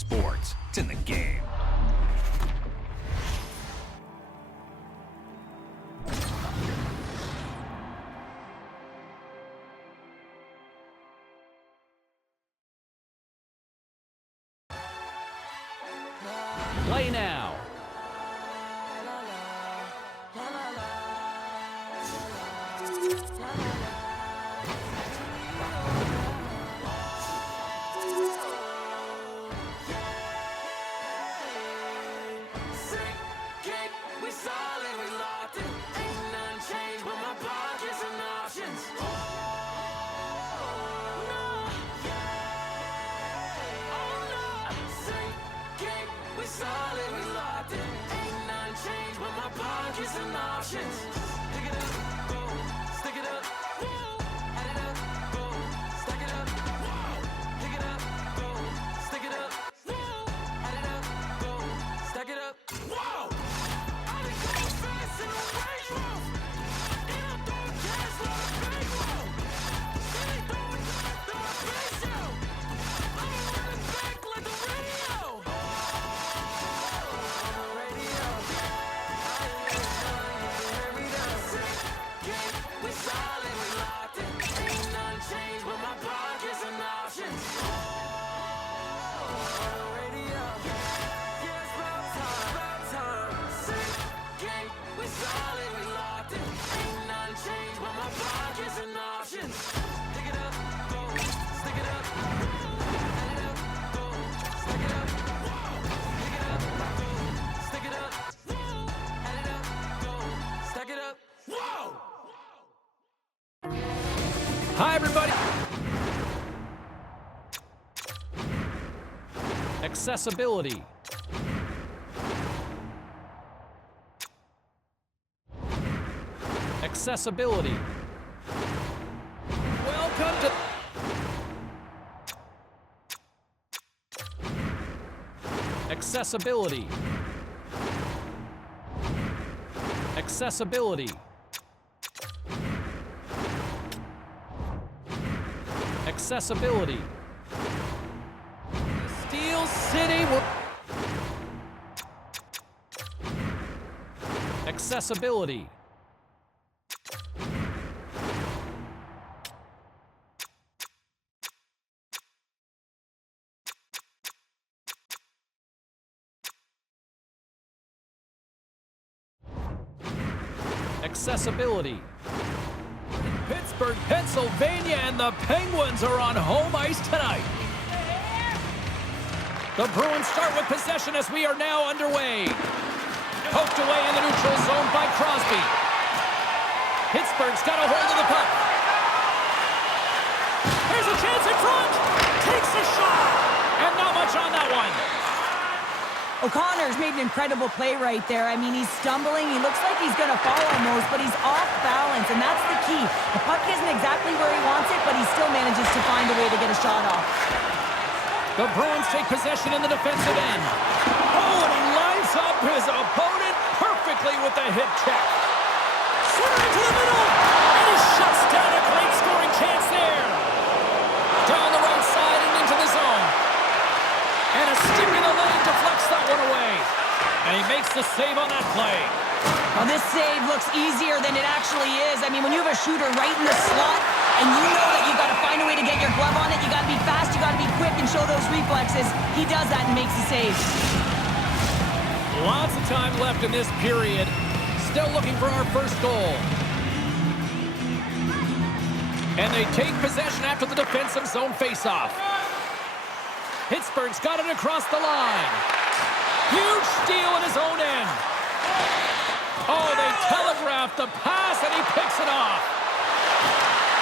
sports. It's in the game. Play now. Hi, everybody. Accessibility. Accessibility. Welcome to... Accessibility. Accessibility. Accessibility. Steel City will... Accessibility. Accessibility. Pittsburgh, Pennsylvania, and the Penguins are on home ice tonight. The Bruins start with possession as we are now underway. Poked away in the neutral zone by Crosby. Pittsburgh's got a hold of the puck. There's a chance in front. Takes a shot. And not much on that one. O'Connor's made an incredible play right there. I mean, he's stumbling. He looks like he's going to fall almost, but he's off balance, and that's the key. The puck isn't exactly where he wants it, but he still manages to find a way to get a shot off. The Bruins take possession in the defensive end. Oh, and he lines up his opponent perfectly with the hip check. Center into the middle, and he shuts down a great scoring chance there. Down the right side and into the zone. And a stick in the lane deflects that one away. And he makes the save on that play. Well, this save looks easier than it actually is. I mean, when you have a shooter right in the slot, and you know that you got to find a way to get your glove on it, you got to be fast, you got to be quick and show those reflexes. He does that and makes the save. Lots of time left in this period. Still looking for our first goal. And they take possession after the defensive zone faceoff. Pittsburgh's got it across the line. Huge steal in his own end. Oh, they telegraphed the pass, and he picks it off.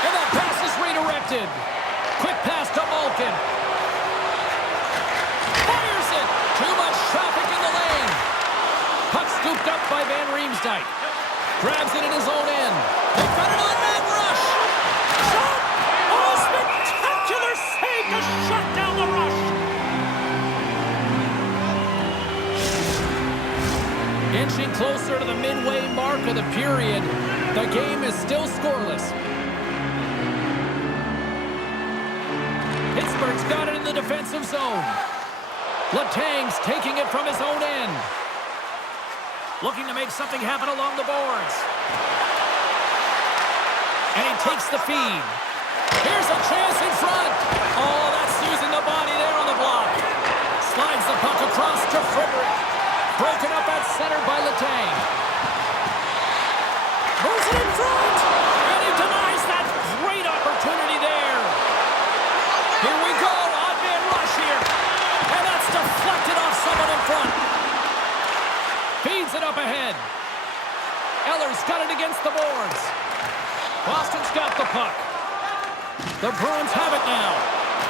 And that pass is redirected. Quick pass to Malkin. Fires it. Too much traffic in the lane. Puck scooped up by Van Riemsdyk. Grabs it in his own end. They've got it on that rush. Shot! Oh, spectacular save to shut down the rush. Inching closer to the midway mark of the period, the game is still scoreless. Pittsburgh's got it in the defensive zone. Letang's taking it from his own end. Looking to make something happen along the boards. And he takes the feed. Here's a chance in front. Oh, that's using the body there on the block. Slides the puck across to Frederick. Broken up at center by Letang. Moves it in front. And he denies that great opportunity there. Here we go. Odd man rush here. And that's deflected off someone in front. Feeds it up ahead. Eller's got it against the boards. Boston's got the puck. The Bruins have it now.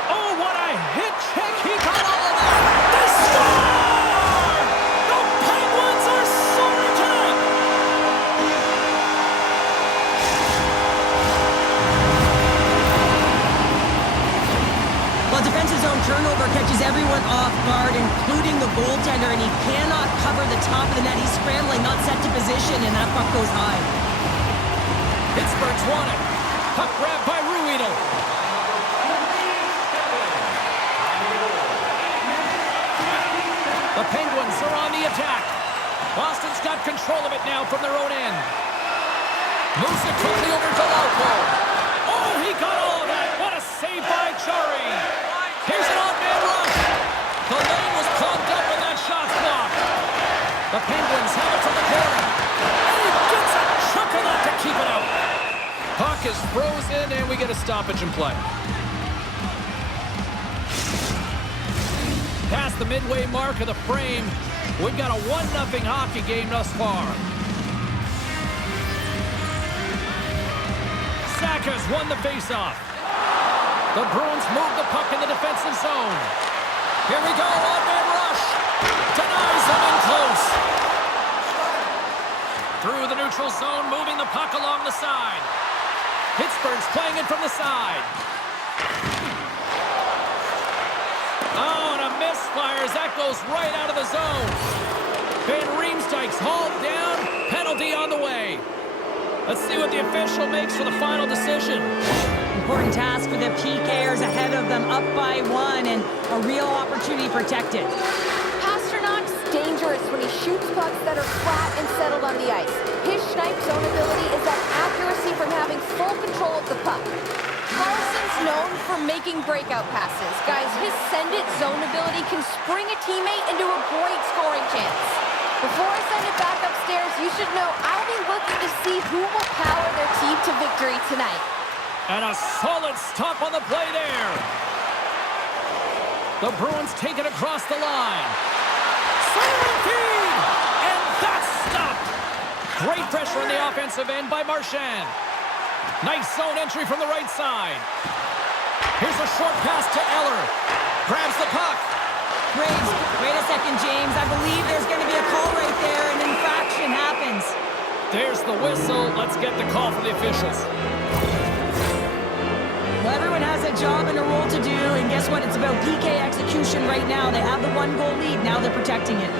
Oh, what a hit check. He got all of that. They score! The Penguins are soaring tonight. Well, defensive zone turnover catches everyone off guard, including the goaltender, and he cannot cover the top of the net. He's scrambling, not set to position, and that puck goes high. Pittsburgh's won it. Puck grab by Ruedel. The Penguins are on the attack. Boston's got control of it now from their own end. Moves it quickly over to Lauko. Oh, he got all of that. What a save by Chari. Here's an odd-man rush. The lane was clogged up and that shot's blocked. The Penguins have it from the corner. And he gets a chunk of that to keep it out. Puck is frozen, and we get a stoppage in play. Past the midway mark of the frame, we've got a 1-0 hockey game thus far. Saka's won the faceoff. The Bruins move the puck in the defensive zone. Here we go, odd-man rush. Denies him in close. Through the neutral zone, moving the puck along the side. Pittsburgh's playing it from the side. Oh, and a misfire as that goes right out of the zone. Van Riemsdyk's hauled down. Penalty on the way. Let's see what the official makes for the final decision. Important task for the PKers ahead of them, up by 1, and a real opportunity protected. Pasternak's dangerous when he shoots pucks that are flat and settled on the ice. His snipe zone ability is that accuracy from having full control of the puck. Carlson's known for making breakout passes. Guys, his send-it zone ability can spring a teammate into a great scoring chance. Before I send it back upstairs, you should know I'll be looking to see who will power their team to victory tonight. And a solid stop on the play there. The Bruins take it across the line. Siren feed! And that's stopped. Great pressure on the offensive end by Marchand. Nice zone entry from the right side. Here's a short pass to Eller. Grabs the puck. Graves, wait a second, James. I believe there's going to be a call right there. An infraction happens. There's the whistle. Let's get the call from the officials. Well, everyone has a job and a role to do, and guess what? It's about PK execution right now. They have the 1-goal lead. Now they're protecting it.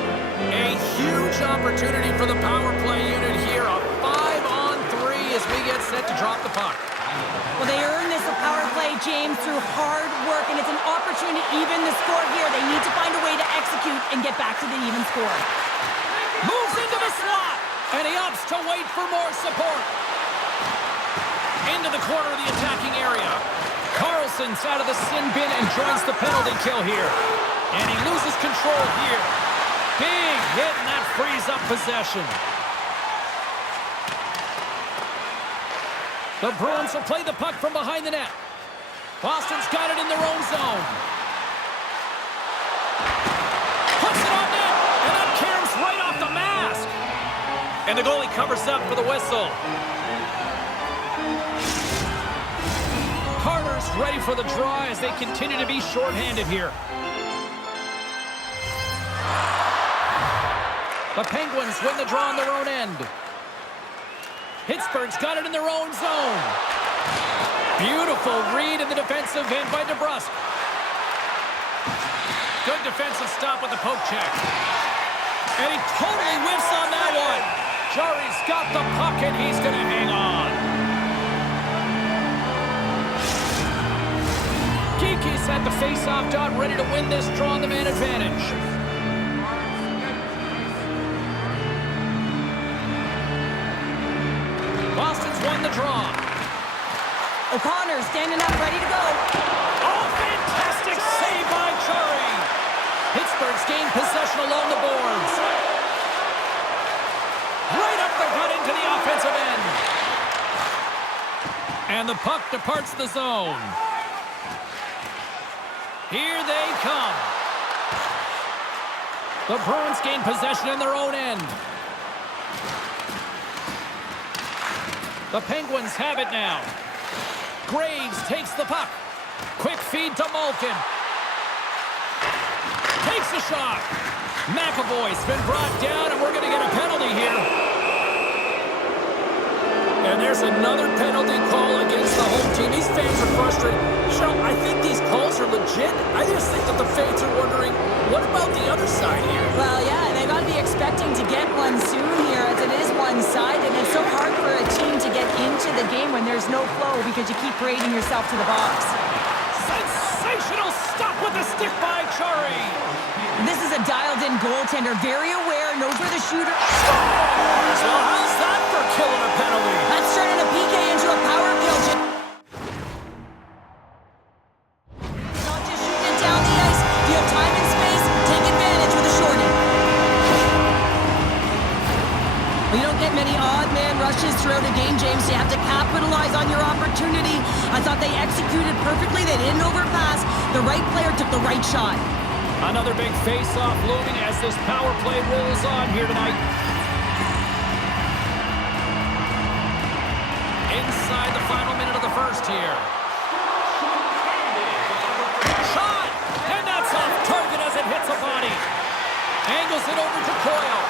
A huge opportunity for the power play unit here. A 5-on-3 as we get set to drop the puck. Well, they earn this power play, James, through hard work, and it's an opportunity to even the score here. They need to find a way to execute and get back to the even score. Moves into the slot, and he opts to wait for more support. Into the corner of the attacking area. Carlson's out of the sin bin and joins the penalty kill here. And he loses control here. Big hit, and that frees up possession. The Bruins will play the puck from behind the net. Boston's got it in their own zone. Puts it on net, and that caroms right off the mask. And the goalie covers up for the whistle. Carter's ready for the draw as they continue to be shorthanded here. The Penguins win the draw on their own end. Pittsburgh's got it in their own zone. Beautiful read in the defensive end by DeBrusk. Good defensive stop with the poke check. And he totally whiffs on that one. Jari's got the puck, and he's going to hang on. Geeky's at the face-off dot, ready to win this draw on the man advantage. Boston's won the draw. O'Connor standing up, ready to go. Oh, fantastic save by Serie. Pittsburgh's gained possession along the boards. Right up the gut into the offensive end. And the puck departs the zone. Here they come. The Bruins gain possession in their own end. The Penguins have it now. Graves takes the puck. Quick feed to Malkin. Takes a shot. McAvoy's been brought down, and we're going to get a penalty here. And there's another penalty call against the home team. These fans are frustrated. Cheryl, I think these calls are legit. I just think that the fans are wondering, what about the other side here? Well, yeah, they got to be expecting to get one soon here, as it is one-sided. And it's so hard for a team to get into the game when there's no flow because you keep parading yourself to the box. Sensational stop with the stick by Serie. This is a dialed-in goaltender, very aware, knows where the shooter... Scores! Well, how's that for killing a penalty? That's turning a PK into a power kill. Not just shooting it down the ice. If you have time and space, take advantage with a shorty. Well, you don't get many odd man rushes throughout a game, James, so you have to capitalize on your opportunity. I thought they executed perfectly. They didn't overpass. The right player took the right shot. Another big face-off looming as this power play rolls on here tonight. Inside the final minute of the first here. Shot! And that's off target as it hits a body. Angles it over to Coyle.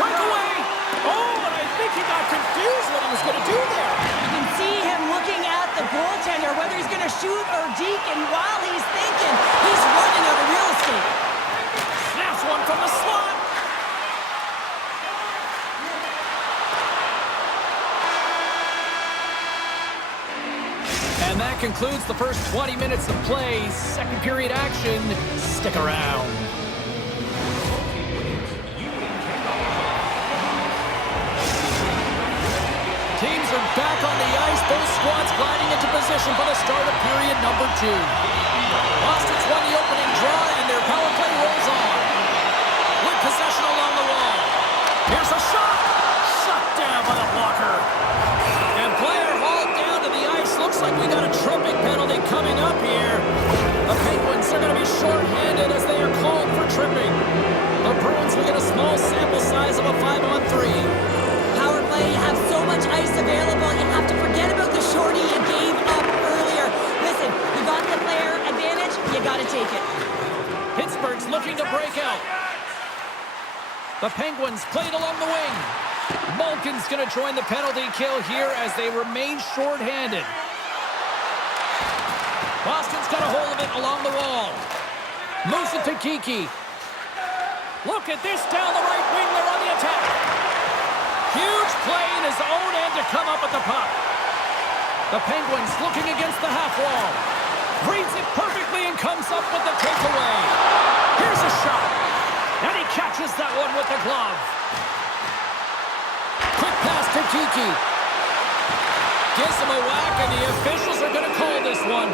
Breakaway! Oh, and I think he got confused what he was going to do there. You can see him looking at the goaltender, whether he's going to shoot or deke, and while he's thinking, he's running out of real estate. Snaps one from the slot. And that concludes the first 20 minutes of play. Second period action. Stick around. Teams are back on the ice. Both squads gliding into position for the start of period number 2. Boston's won the opening draw, and their power play rolls on. With possession along the wall. Here's a shot. Shut down by the blocker. And player hauled down to the ice. Looks like we got a tripping penalty coming up here. The Penguins are going to be short-handed as they are called for tripping. The Bruins will get a small sample size of a 5-on-3. Power play, you have so much ice available, you have to forget about the shorty you gave up earlier. Listen, you got the player advantage, you got to take it. Pittsburgh's looking to break out. The Penguins played along the wing. Malkin's going to join the penalty kill here as they remain short-handed. Boston's got a hold of it along the wall. Moves it to Kiki. Look at this down the right wing. They're on the attack. Huge play in his own end to come up with the puck. The Penguins looking against the half wall. Reads it perfectly and comes up with the takeaway. Here's a shot. And he catches that one with the glove. Quick pass to Kiki. Gives him a whack, and the officials are going to call this one.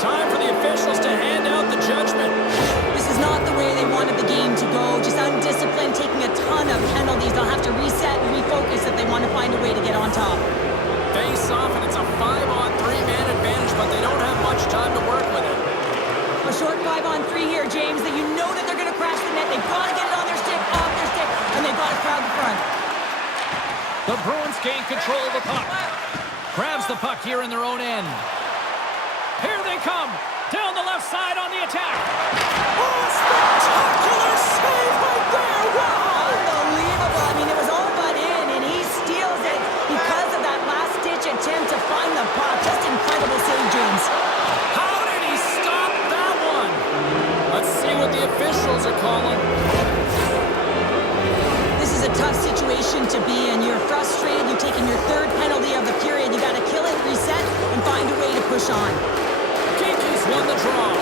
Time for the officials to hand out the judgment. This is not the way they wanted the game to go. Just undisciplined, taking a ton of penalties. They'll have to reset and refocus if they want to find a way to get on top. Face off, and it's a 5-on-3 man advantage, but they don't have much time to work with it. A short 5-on-3 here, James, that you know that they're going to crash the net. They've got to get it on their stick, off their stick, and they've got to crowd the front. The Bruins gain control of the puck. Grabs the puck here in their own end. Here they come. Down the left side on the attack. Oh, spectacular save right there. Wow. Unbelievable. I mean, it was all but in, and he steals it because of that last-ditch attempt to find the puck. Just incredible save, James. How did he stop that one? Let's see what the officials are calling. This is a tough situation to be in. You're frustrated. You've taken your third penalty of the period. You got to kill it, reset, and find a way to push on. Kiki's Series won the draw.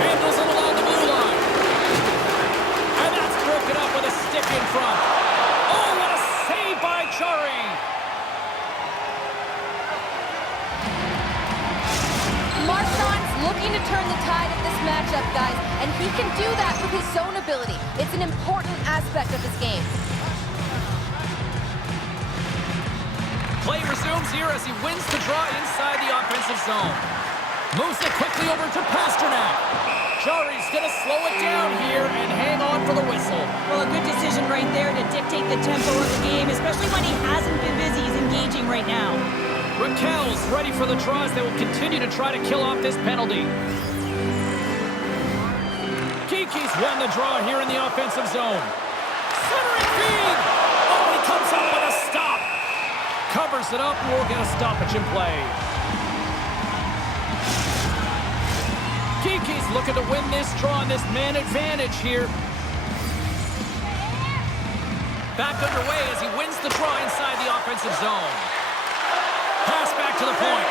Handles it along the blue line. And that's broken up with a stick in front. Oh, what a save by Serie. Marchand's looking to turn the tide of this matchup, guys, and he can do that with his zone ability. It's an important aspect of his game. Play resumes here as he wins the draw inside the offensive zone. Moves it quickly over to Pasternak. Jarry's going to slow it down here and hang on for the whistle. Well, a good decision right there to dictate the tempo of the game, especially when he hasn't been busy. He's engaging right now. Raquel's ready for the draws. They will continue to try to kill off this penalty. Kiki's won the draw here in the offensive zone. Centering feed! Oh, he comes up with a stop. Covers it up, and we'll get a stoppage in play. Kiki's looking to win this draw on this man advantage here. Back underway as he wins the draw inside the offensive zone. Pass back to the point.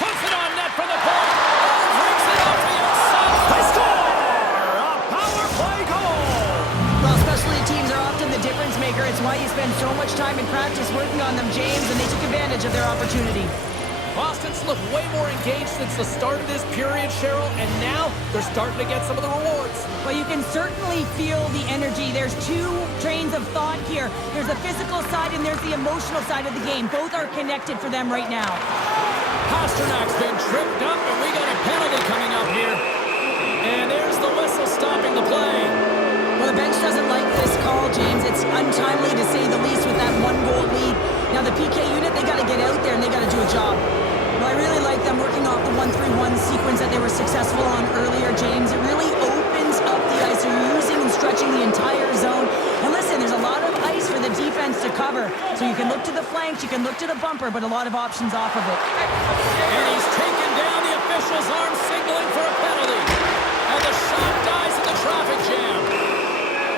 Puts it on net for the point. Oh, breaks it off the outside. They score! A power play goal! Well, specialty teams are often the difference maker. It's why you spend so much time in practice working on them, James, and they took advantage of their opportunity. Boston's looked way more engaged since the start of this period, Cheryl, and now they're starting to get some of the rewards. Well, you can certainly feel the energy. There's two trains of thought here. There's the physical side and there's the emotional side of the game. Both are connected for them right now. Pasternak's been tripped up, and we got a penalty coming up here. And there's the whistle stopping the play. Well, the bench doesn't like this call, James. It's untimely to say the least with that one-goal lead. Now, the PK unit, they got to get out there and they got to do a job. Well, I really like them working off the 1-3-1 sequence that they were successful on earlier, James. It really opens up the ice. They're using and stretching the entire zone. And listen, there's a lot of ice for the defense to cover. So you can look to the flanks, you can look to the bumper, but a lot of options off of it. And he's taken down the official's arm, signaling for a penalty. And the shot dies in the traffic jam.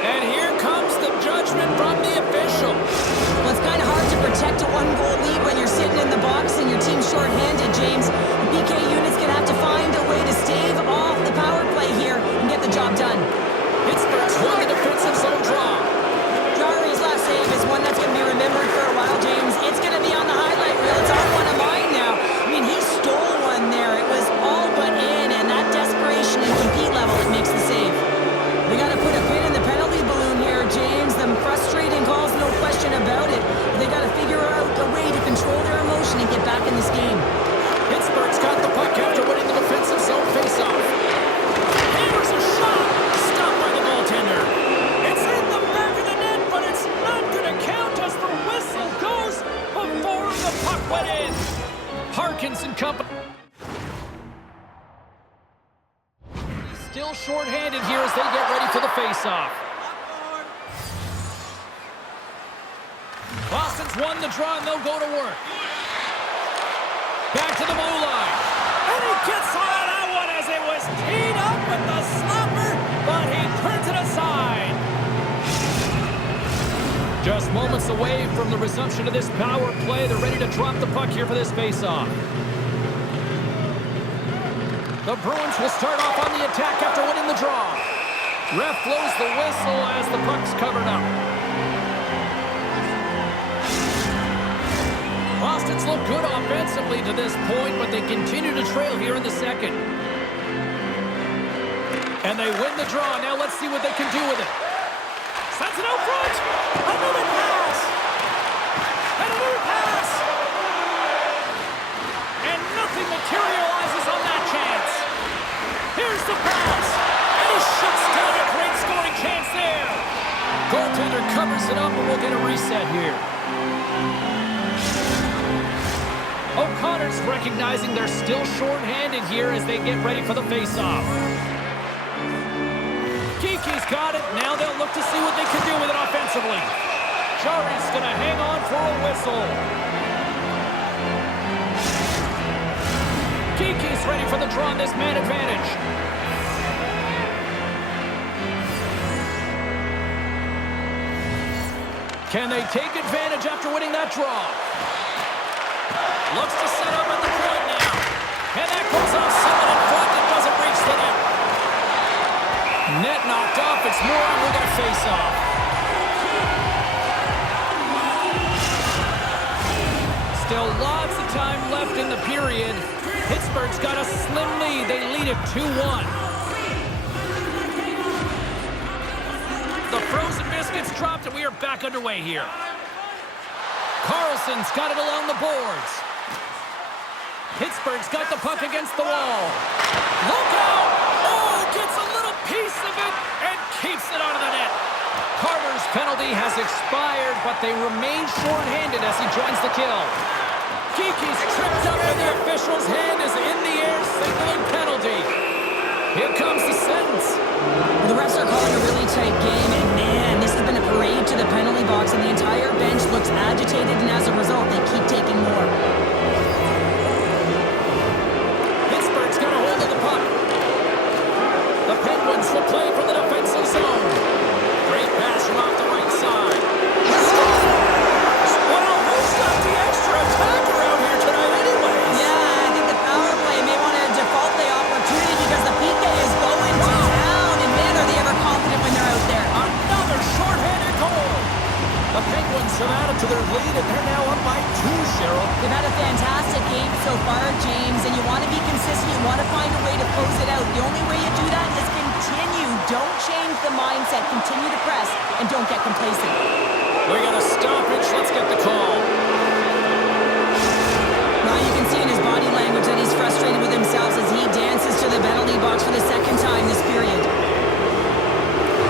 And here comes the judgment from the official. Well, it's kind of hard to protect a one-goal lead when you're sitting in the box and your team's short-handed, James. The PK unit's going to have to find a way to stave off the power play here and get the job done. Pittsburgh's won the defensive zone draw. Jarry's last save is one that's going to be remembered for a while, James. It's going to be on the highlight reel. It's on one of mine now. I mean, he stole one there. It was all but in, and that desperation and compete level, it makes the save. We got to put a pin in the penalty balloon here, James. Them frustrating calls, no question about it. They got to figure out a way to control their emotion and get back in this game. Pittsburgh's got the puck after winning the defensive zone faceoff. Hammers a shot, stopped by the goaltender. It's in the back of the net, but it's not going to count as the whistle goes before the puck went in. Harkins and company. Still shorthanded here as they get ready for the faceoff. Boston's won the draw, and they'll go to work. Back to the blue line. And he gets on that one as it was teed up with the slapper, but he turns it aside. Just moments away from the resumption of this power play. They're ready to drop the puck here for this faceoff. The Bruins will start off on the attack after winning the draw. Ref blows the whistle as the puck's covered up. Boston's looked good offensively to this point, but they continue to trail here in the second. And they win the draw. Now let's see what they can do with it. Sends it out front. Another pass. And another pass. And nothing materializes on that chance. Here's the pass. And he shuts down a great scoring chance there. Goaltender covers it up, and we'll get a reset here. O'Connor's recognizing they're still short-handed here as they get ready for the face-off. Kiki's got it. Now they'll look to see what they can do with it offensively. Jarry's going to hang on for a whistle. Kiki's ready for the draw on this man advantage. Can they take advantage after winning that draw? Looks to set up at the point now. Pulls off someone in front and doesn't reach the net. Net knocked off. It's Moore who got a face-off. Still lots of time left in the period. Pittsburgh's got a slim lead. They lead it 2-1. The frozen biscuits dropped, and we are back underway here. Carlson's got it along the boards. Pittsburgh's got the puck against the wall. Look out! Oh, gets a little piece of it and keeps it out of the net. Carter's penalty has expired, but they remain shorthanded as he joins the kill. Geeky's tripped up and the official's hand is in the air, signaling penalty. Here comes the sentence. The refs are calling a really tight game, and man, this has been a parade to the penalty box, and the entire bench looks agitated, and as a result, they keep taking more. Pittsburgh's got a hold of the puck. The Penguins will play from the defensive zone. Great pass from off the right side. Well, who's got the extra attacker out here tonight anyways? Yeah, I think the power play may want to default the opportunity because the PK is going to town, and man, are they ever confident when they're out there. Another shorthanded goal. The Penguins have added to their lead, and they're now up by 2, Cheryl. They've had a fantastic game so far, James, and you want to be consistent. You want to find a way to close it out. The only way you do that is continue. Don't change the mindset. Continue to press, and don't get complacent. We got a stoppage. Let's get the call. Well, you can see in his body language that he's frustrated with himself as he dances to the penalty box for the second time this period.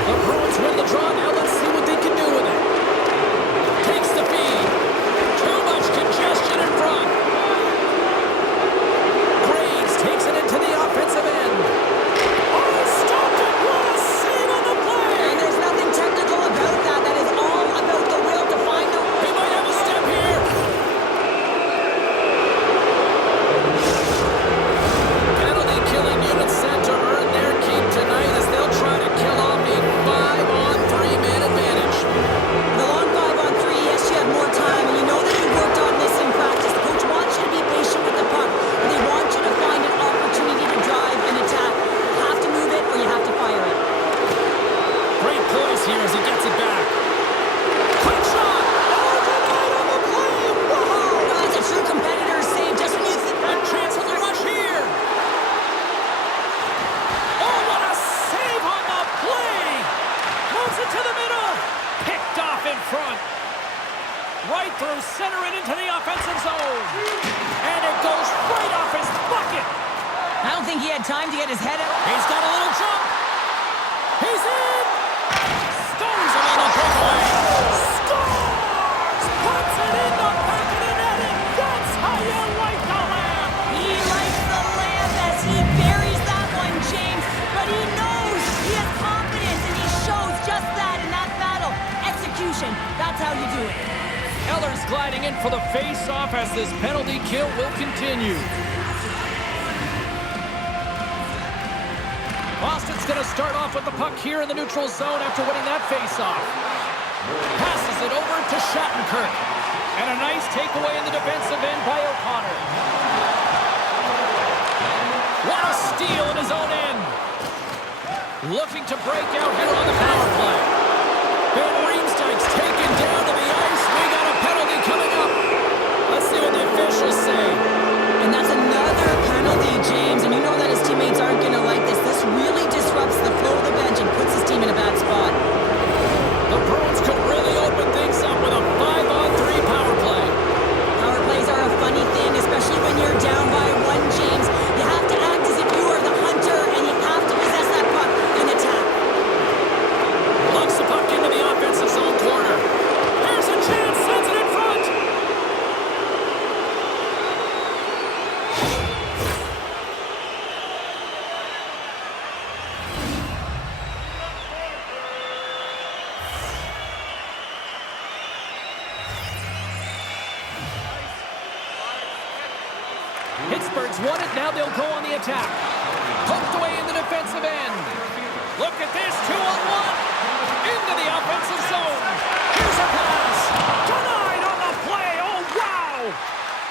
The Bruins win the draw. Now let's see what they can do with it. Takes the feed. Too much congestion in front. Graves takes it into the offensive end. Oh, stopped it. What a save on the play. And there's nothing technical about that. That is all about the will to find a way. He might have a step here. Penalty killing unit set to earn their keep tonight as they'll try to kill off a 5-on-3 man advantage. The long 5-on-3, yes, you have more time, and you know that you worked on this in practice. The coach wants you to be patient with the puck, and they want you to find an opportunity to drive and attack. You have to move it, or you have to fire it. Great poise here as he gets it back. Quick shot! Oh, denied on the play! Whoa! Well, that's a true competitor's save, just when you think... A chance for the rush here! Oh, what a save on the play! Moves it to the middle! Picked off in front. Right through center and into the offensive zone. And it goes right off his bucket! I don't think he had time to get his head out. He's got a little jump. He's in! Stones him on the breakaway. Scores! Puts it in the back of the net, and that's how you like the lamb! He likes the lamp as he buries that one, James. But he knows he has confidence, and he shows just that in that battle. Execution, that's how you do it. Eller's gliding in for the face-off as this penalty kill will continue. Boston's going to start off with the puck here in the neutral zone after winning that face-off. Passes it over to Shattenkirk. And a nice takeaway in the defensive end by O'Connor. What a steal in his own end. Looking to break out here on the power play. Van Riemsdyk's taken down to the ice. We got a penalty coming up. Let's see what the officials say. And that's another penalty, James. And you know that his teammates aren't going to like this. This really disrupts the flow of the bench and puts his team in a bad spot. The Bruins could really open things up with a 5-on-3 power play. Power plays are a funny thing, especially when you're down by one, James. You have to act as if you are the hunter, and you have to possess that puck and attack. Lugs the puck into the offensive zone corner. There's a chance, sends it in front. Pittsburgh's won it, now they'll go on the attack. Poked away in the defensive end. Look at this, 2-on-1. Into the offensive zone. Here's a pass. Denied on the play, oh wow!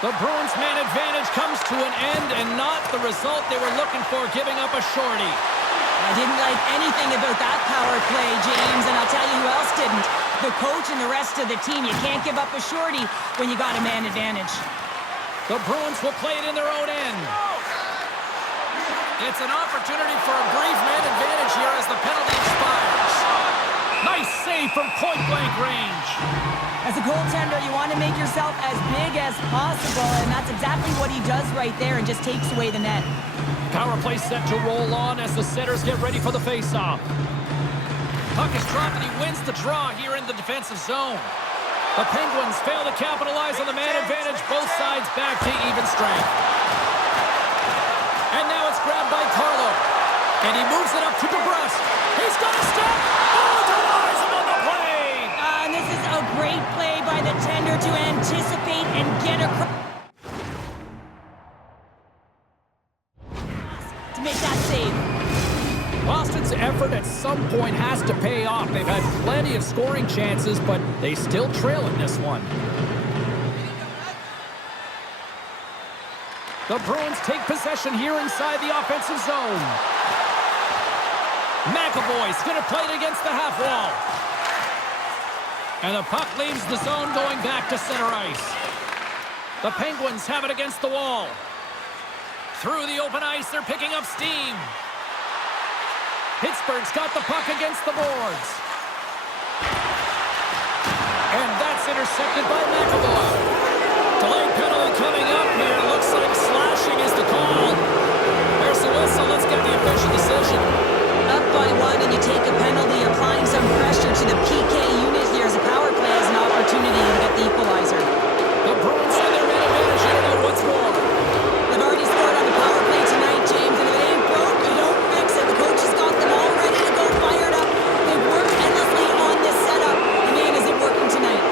The Bruins' man advantage comes to an end and not the result they were looking for, giving up a shorty. I didn't like anything about that power play, James, and I'll tell you who else didn't. The coach and the rest of the team. You can't give up a shorty when you got a man advantage. The Bruins will play it in their own end. It's an opportunity for a brief man advantage here as the penalty expires. Nice save from point-blank range. As a goaltender, you want to make yourself as big as possible, and that's exactly what he does right there and just takes away the net. Power play set to roll on as the setters get ready for the face-off. Puck is dropped and he wins the draw here in the defensive zone. The Penguins fail to capitalize on the man advantage, both sides back to even strength. And now it's grabbed by Carlo. And he moves it up to DeBrusque. He's got a step. Oh, denies him on the play. And this is a great play by the tender to anticipate and get across. To make that save. Boston's effort at some point has to pay off. They've had plenty of scoring chances, but they still trail in this one. The Bruins take possession here inside the offensive zone. McAvoy's going to play it against the half wall. And the puck leaves the zone going back to center ice. The Penguins have it against the wall. Through the open ice, they're picking up steam. Pittsburgh's got the puck against the boards. And that's intercepted by McAvoy. Delayed penalty coming up here. Looks like slashing is the call. There's the whistle. Let's get the official decision. Up by one and you take a penalty, applying some pressure to the PK unit here as a power play has an opportunity to get the equalizer. The Bruins send their man advantage here now once more. They've already scored on the power play tonight, James, and if it ain't broke, you don't fix it. The coach has got them all ready to go, fired up. They've worked endlessly on this setup. And man, is it working tonight.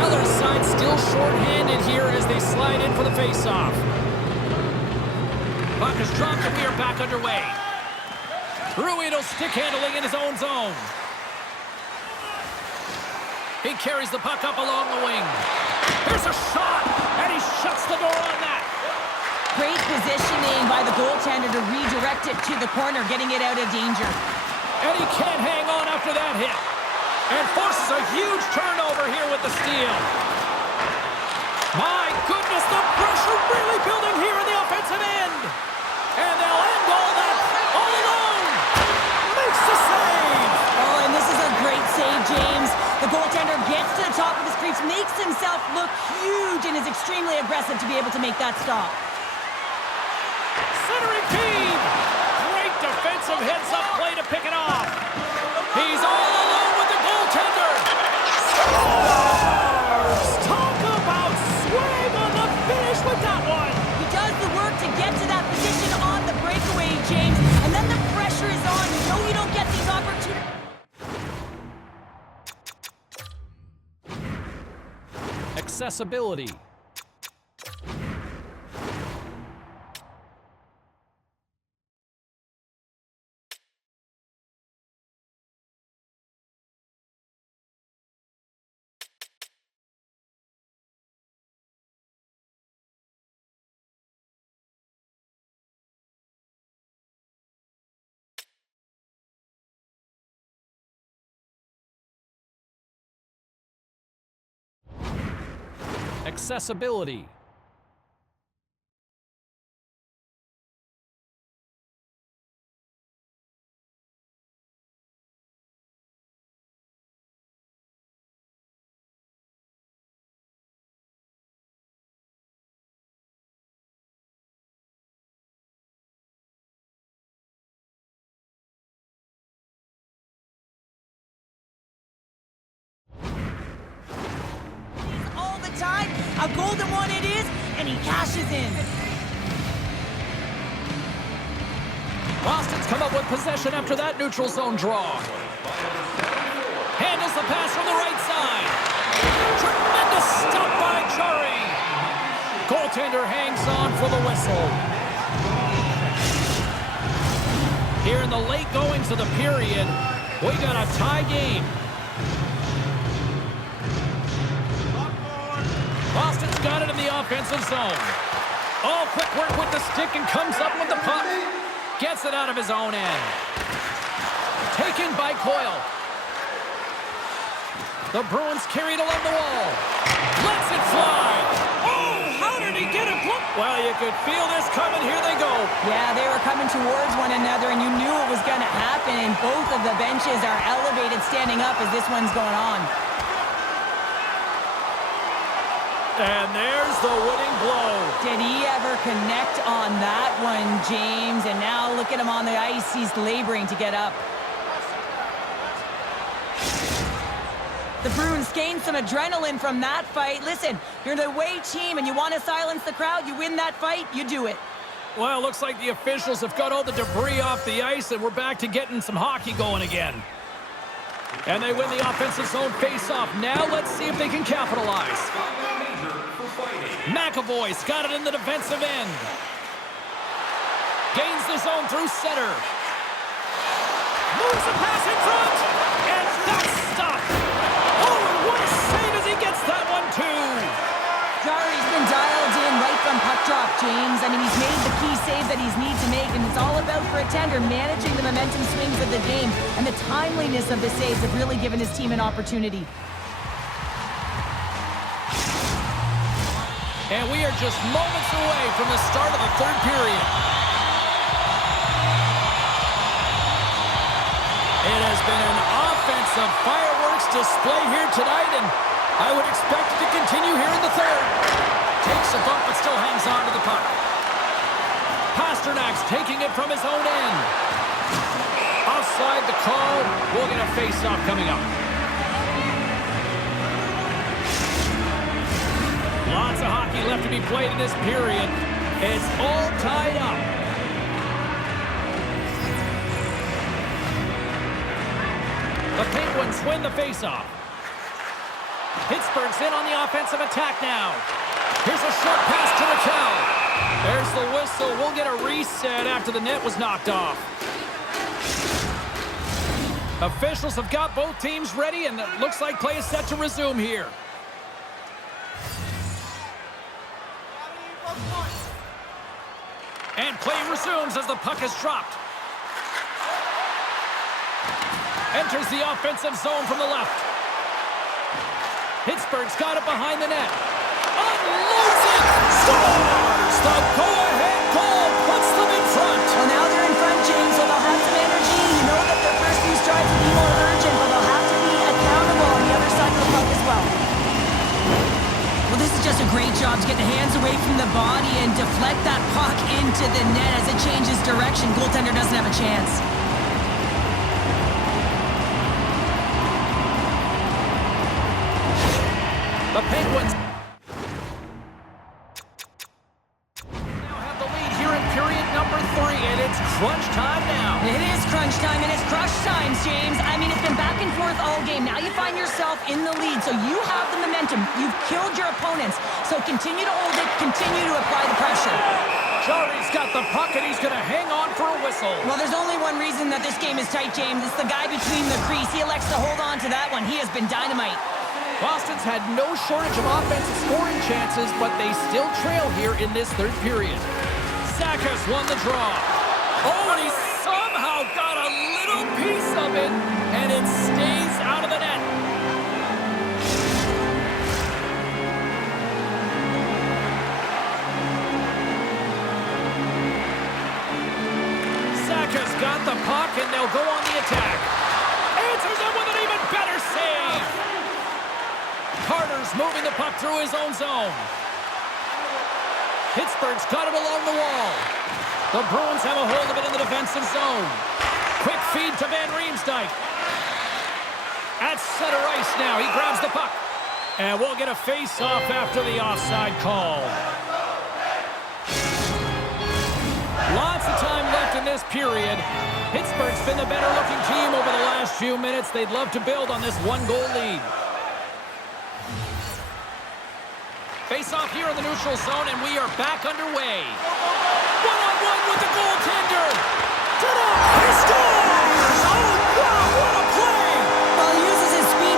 Eller's side still short-handed here as they slide in for the face-off. Puck is dropped and we are back underway. Ruido stick handling in his own zone. He carries the puck up along the wing. Here's a shot, and he shuts the door on that. Great positioning by the goaltender to redirect it to the corner, getting it out of danger. And he can't hang on after that hit. And forces a huge turnover here with the steal. My goodness, the pressure really building here in the offensive end. And they'll end all that all alone. Makes the save. Oh, and this is a great save, James. The goaltender gets to the top of his crease, makes himself look huge, and is extremely aggressive to be able to make that stop. Centering feed. Great defensive heads-up play to pick it off. He's all alone with the goaltender. Scores! Talk about swing on the finish with that one. He does the work to get to that position on the breakaway, James, and then the pressure is on. You know you don't get these opportunities. Accessibility. Accessibility. All the time, a golden one it is, and he cashes in. Boston's come up with possession after that neutral zone draw. Handles the pass from the right side. Tremendous stop by Chari. Goaltender hangs on for the whistle. Here in the late goings of the period, we got a tie game. Boston's got it in the offensive zone. Oh, quick work with the stick and comes up with the puck. Gets it out of his own end. Taken by Coyle. The Bruins carried along the wall. Lets it fly. Oh, how did he get it? Well, you could feel this coming. Here they go. Yeah, they were coming towards one another, and you knew it was going to happen, and both of the benches are elevated standing up as this one's going on. And there's the winning blow. Did he ever connect on that one, James? And now look at him on the ice. He's laboring to get up. The Bruins gained some adrenaline from that fight. Listen, you're the away team and you want to silence the crowd. You win that fight, you do it. Well, it looks like the officials have got all the debris off the ice and we're back to getting some hockey going again. And they win the offensive zone face-off. Now let's see if they can capitalize. McAvoy's got it in the defensive end. Gains the zone through center. Moves the pass in front. And that's stopped. Oh, what a save as he gets that one, too. Jarry's been dialed in right from puck drop, James. I mean, he's made the key save that he's needs to make, and it's all about, for a tender, managing the momentum swings of the game, and the timeliness of the saves have really given his team an opportunity. And we are just moments away from the start of the third period. It has been an offensive fireworks display here tonight, and I would expect it to continue here in the third. Takes a bump, but still hangs on to the puck. Pasternak's taking it from his own end. Offside the call. We'll get a face-off coming up. Lots of hockey left to be played in this period. It's all tied up. The Penguins win the faceoff. Pittsburgh's in on the offensive attack now. Here's a short pass to the Cal. There's the whistle. We'll get a reset after the net was knocked off. Officials have got both teams ready, and it looks like play is set to resume here. And play resumes as the puck is dropped. Enters the offensive zone from the left. Pittsburgh's got it behind the net. Unloads it! Scores! The go-ahead goal puts them in front. Well, now they're in front, James, so they'll have some energy. You know that their first few strides will be more urgent, but they'll have to be accountable on the other side of the puck as well. Well, this is just a great job to get the hands away from the body and deflect that puck into the net as it changes direction. Goaltender doesn't have a chance. The Penguins now have the lead here in period number 3, and it's crunch time now. It is crunch time, and it's crush times, James. I mean, it's been back and forth all game. Now you find yourself in the lead, so you have the momentum. You've killed your opponents, so continue to hold it, continue to apply the pressure. Jarry's got the puck, and he's going to hang on for a whistle. Well, there's only one reason that this game is tight, James. It's the guy between the crease. He elects to hold on to that one. He has been dynamite. Boston's had no shortage of offensive scoring chances, but they still trail here in this third period. Saka's won the draw. Oh, and he somehow got a little piece of it, and it stays out of the net. Saka's got the puck, and they'll go on the attack. Answers it with an even better save. Carter's moving the puck through his own zone. Pittsburgh's got it along the wall. The Bruins have a hold of it in the defensive zone. Quick feed to Van Riemsdyk. At center ice now. He grabs the puck. And we'll get a face-off after the offside call. Lots of time left in this period. Pittsburgh's been the better-looking team over the last few minutes. They'd love to build on this one-goal lead. Face-off here in the neutral zone, and we are back underway. One-on-one with the goaltender. He scores! Oh, wow, what a play! Well, he uses his speed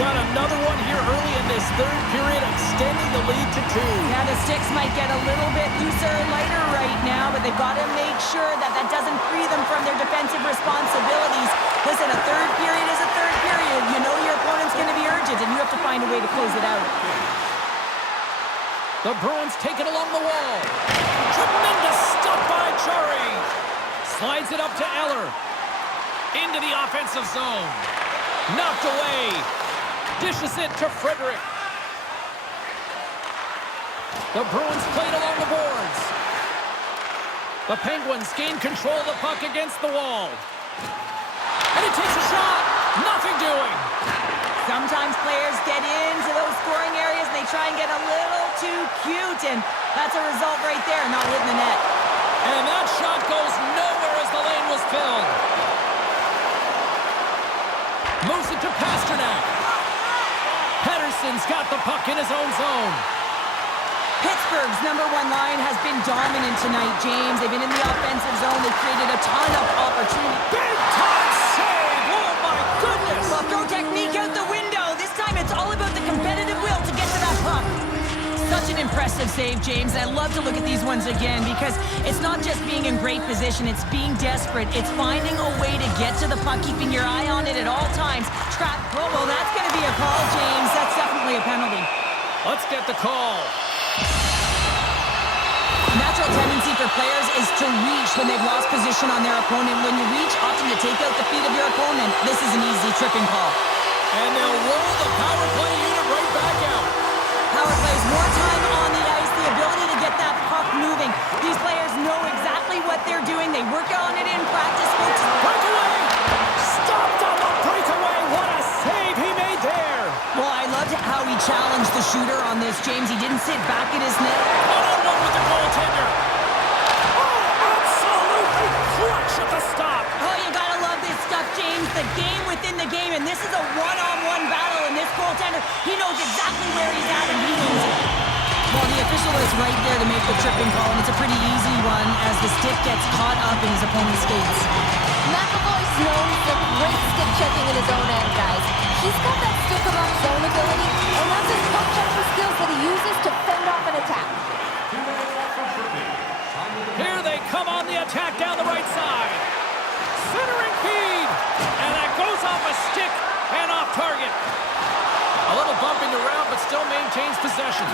got another one here early in this third period, extending the lead to 2. Yeah, the sticks might get a little bit looser and lighter right now, but they've got to make sure that that doesn't free them from their defensive responsibilities. Listen, a third period is a third period. You know your opponent's going to be urgent, and you have to find a way to close it out. The Bruins take it along the wall. Tremendous stop by Serie. Slides it up to Eller. Into the offensive zone. Knocked away. Dishes it to Frederick. The Bruins played along the boards. The Penguins gain control of the puck against the wall. And he takes a shot. Nothing doing. Sometimes players get into those scoring areas and they try and get a little too cute, and that's a result right there, not hitting the net. And that shot goes nowhere as the lane was filled. Moves it to Pasternak. Pettersson's got the puck in his own zone. Pittsburgh's number one line has been dominant tonight, James. They've been in the offensive zone. They've created a ton of opportunity. Big time save! Oh, my goodness! Well, throw technique out the window. This time it's all about the competitive will to get to that puck. Such an impressive save, James. I love to look at these ones again because it's not just being in great position. It's being desperate. It's finding a way to get to the puck, keeping your eye on it at all times. Trap. Oh, well, that's going to be a call, James. That's definitely a penalty. Let's get the call. Natural tendency for players is to reach when they've lost position on their opponent. When you reach, often you take out the feet of your opponent. This is an easy tripping call. And they'll roll the power play unit right back out. Power plays more time on the ice, the ability to get that puck moving. These players know exactly what they're doing. They work on it in practice. Breakaway! Stopped on the breakaway! What a save he made there! Well, I loved how he challenged the shooter on this, James. He didn't sit back at his net. One-on-one with the goaltender. Oh, absolutely clutch at the stop. Oh, you gotta love this stuff, James. The game within the game, and this is a one-on-one battle, and this goaltender, he knows exactly where he's at, and he knows it. Well, the official is right there to make the tripping call, and it's a pretty easy one as the stick gets caught up in his opponent's skates. McAvoy's known for great stick checking in his own end, guys. He's got that stick-em-up zone ability, and that's his puck checking skills that he uses to fend off an attack. Here they come on the attack down the right side. Centering feed. And that goes off a stick and off target. A little bumping around, but still maintains possession.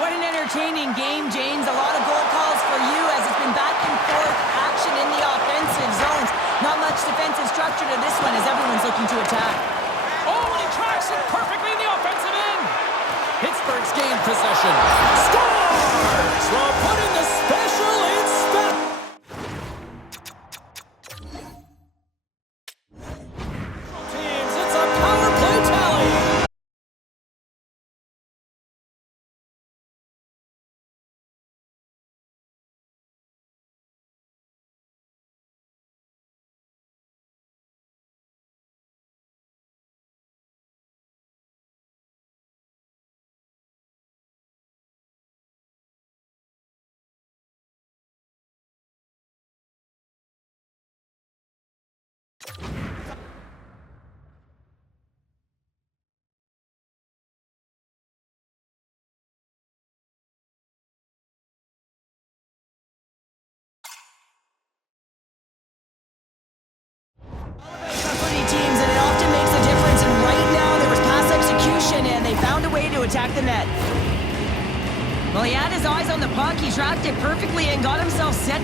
What an entertaining game, James. A lot of goal calls for you as it's been back and forth action in the offensive zones. Not much defensive structure to this one as everyone's looking to attack. Oh, and he tracks it perfectly in the offensive end. Pittsburgh's gained possession. Scores! Well, put in the special in teams. It's a power play tally. Teams, and it often makes a difference, and right now there was pass execution and they found a way to attack the net. Well, he had his eyes on the puck, he tracked it perfectly and got himself set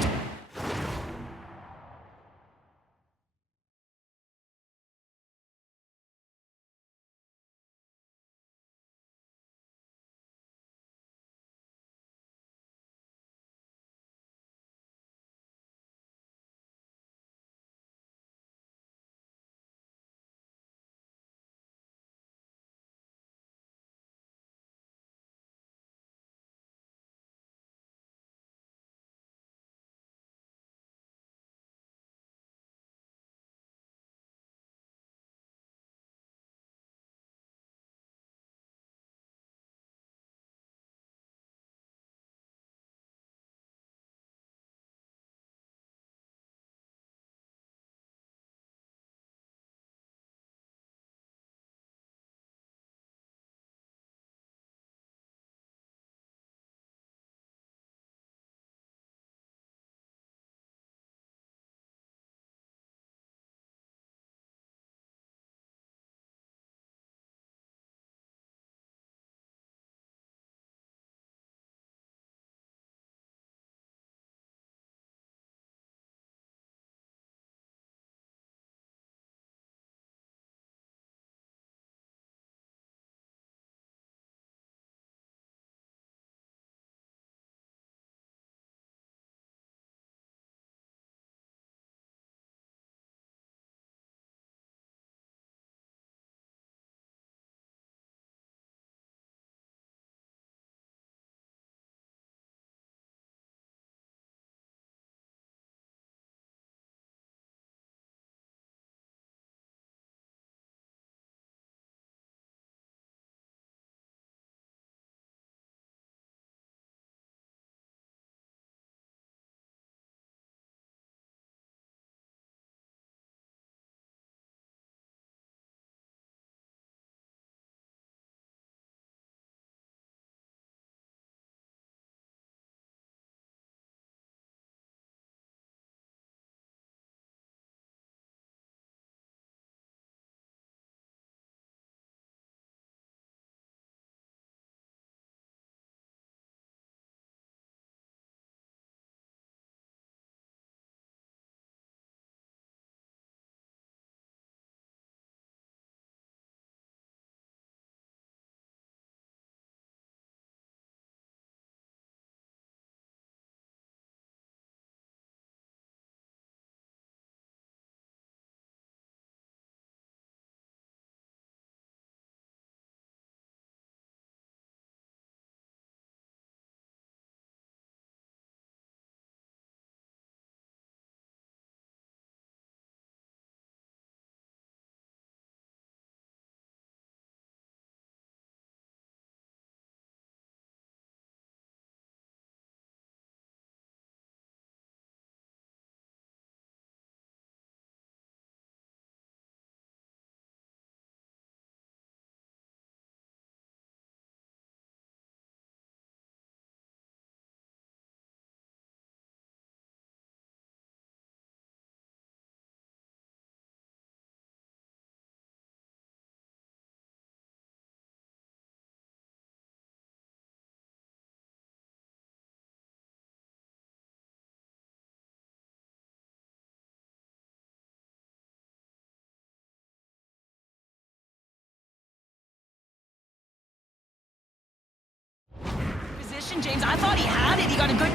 time, James. I thought he had it. He got a good...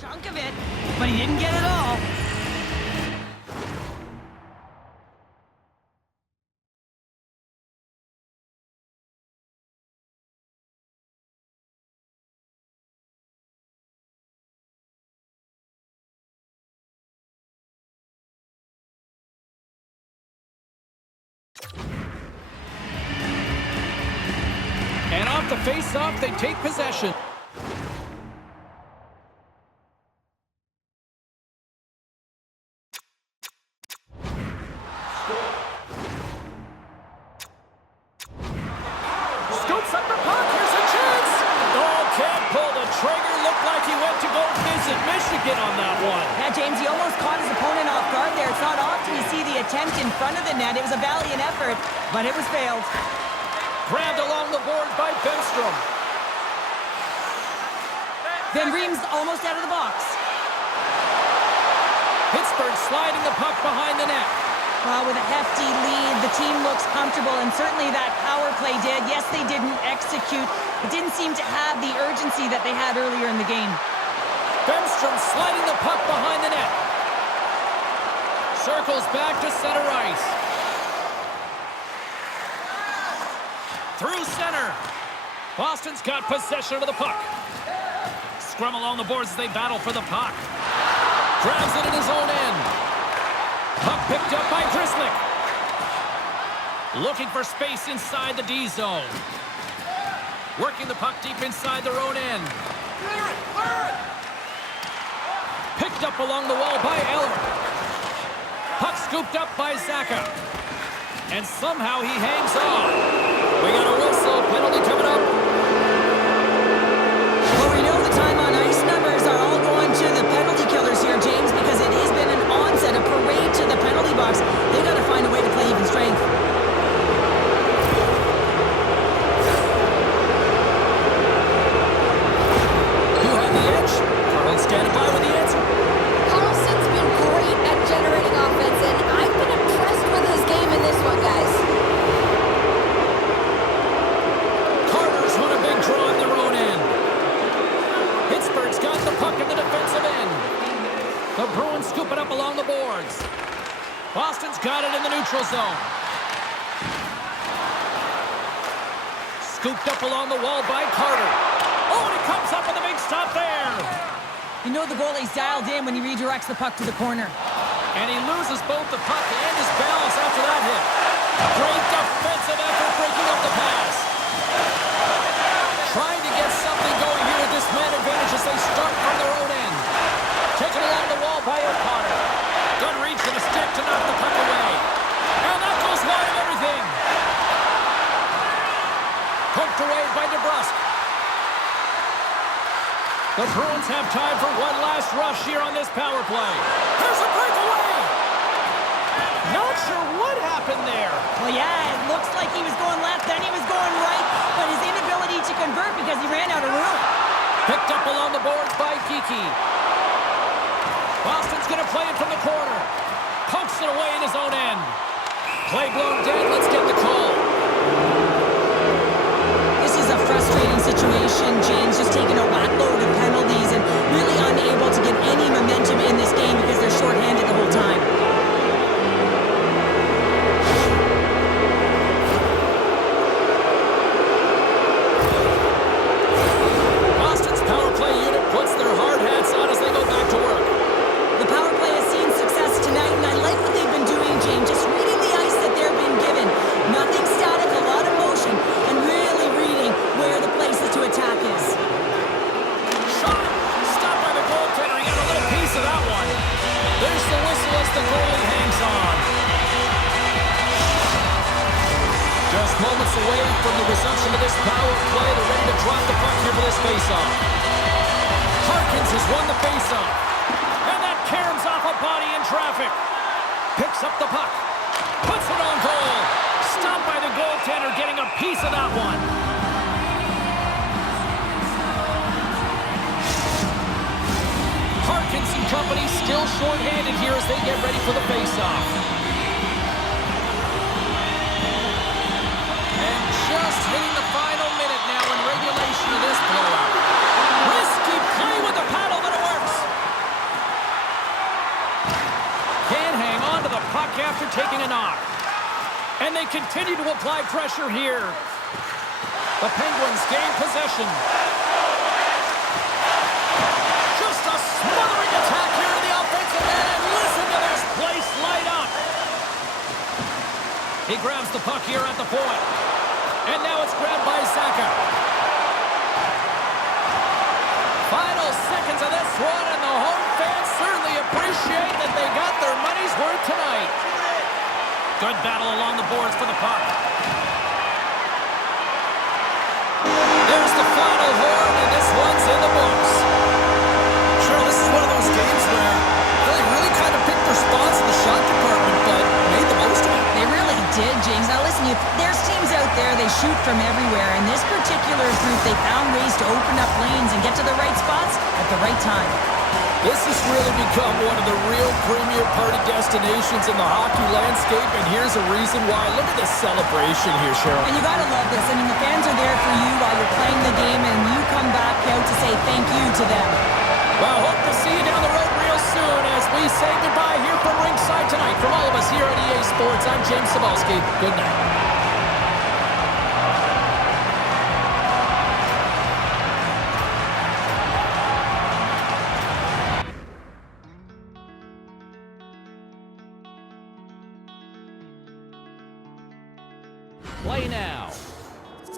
Chunk of it, but he didn't get it all. And off the face-off, they take possession. Scoops up the puck. Here's a chance. Oh, can't pull the trigger. Looked like he went to go visit Michigan on that one. Yeah, James, he almost caught his opponent off guard there. It's not often you see the attempt in front of the net. It was a valiant effort, but it was failed. Grabbed along the board by Benstrom. Van Riem's almost out of the box. Pittsburgh sliding the puck behind the net. Well, with a hefty lead, the team looks comfortable, and certainly that power play did. Yes, they didn't execute. It didn't seem to have the urgency that they had earlier in the game. Bemstrom sliding the puck behind the net. Circles back to center ice. Through center. Boston's got possession of the puck. Scrum along the boards as they battle for the puck. Grabs it in his own end. Puck picked up by Grzelcyk. Looking for space inside the D zone. Working the puck deep inside their own end. Picked up along the wall by Eller. Puck scooped up by Zacha. And somehow he hangs on. We got a whistle. Penalty coming up. Well, we know the time on ice numbers are all going to the penalty killers here, James, because it has been an onset, a parade to the penalty box. They've got to find a way to play even strength. Who had the edge? Carl standing by with the answer. Carlson's been great at generating offense, and I've been impressed with his game in this one, guys. Carter's won a big draw in their own end. Pittsburgh's got the puck in the defensive end. The Bruins scoop it up along the boards. Boston's got it in the neutral zone. Scooped up along the wall by Carter. Oh, and he comes up with a big stop there. You know the goalie's dialed in when he redirects the puck to the corner. And he loses both the puck and his balance after that hit. Great defensive effort breaking up the pass. Trying to get something going here with this man advantage as they start from their own end. Taken along the wall by O'Connor. Good reach for the stick to knock the puck away. And that goes wide of everything. Poked away by DeBrusque. The Bruins have time for one last rush here on this power play. Here's a breakaway! Not sure what happened there. Well, yeah, it looks like he was going left, then he was going right, but his inability to convert because he ran out of room. Picked up along the boards by Geekie. Boston's going to play it from the corner. Pokes it away in his own end. Play blown dead. Let's get the call. This is a frustrating situation, James, just taking a whack load of penalties and really unable to get any momentum in this game because they're shorthanded the whole time. Boston's power play unit puts their hard hats on as they go back to work. The power play has seen success tonight, and I like what they've been doing, James, just reading the ice that they're being given. Nothing static, a lot of motion, and really reading where the places to attack is. Shot! Stopped by the goaltender. He got a little piece of that one. There's the whistle as the goalie hangs on. Just moments away from the resumption of this power play. They're ready to drop the puck here for this faceoff. Harkins has won the faceoff. And that caroms off a body in traffic. Picks up the puck. Puts it on goal. Stopped by the goaltender, getting a piece of that one. Harkins and company still short-handed here as they get ready for the face-off. And just hitting the final minute now in regulation of this blowout. Risky play with the paddle, but it works. Can't hang on to the puck after taking a knock. And they continue to apply pressure here. The Penguins gain possession. Just a smothering attack here in the offensive end. And listen to this place light up. He grabs the puck here at the point. And now it's grabbed by Zacha. Final seconds of this one, and the home fans certainly appreciate that they got their money's worth tonight. Good battle along the boards for the puck. There's the final horn, and this one's in the books. Sure, this is one of those games where they really kind of picked their spots in the shot department, but made the most of it. They really did, James. Now listen, there's teams out there, they shoot from everywhere. In this particular group, they found ways to open up lanes and get to the right spots at the right time. This has really become one of the real premier party destinations in the hockey landscape, and here's a reason why. Look at the celebration here, Cheryl. And you gotta love this. I mean, the fans are there for you while you're playing the game, and you come back out to say thank you to them. Well, hope to see you down the road real soon as we say goodbye here from ringside tonight. From all of us here at EA Sports, I'm James Cebulski. Good night. Play now.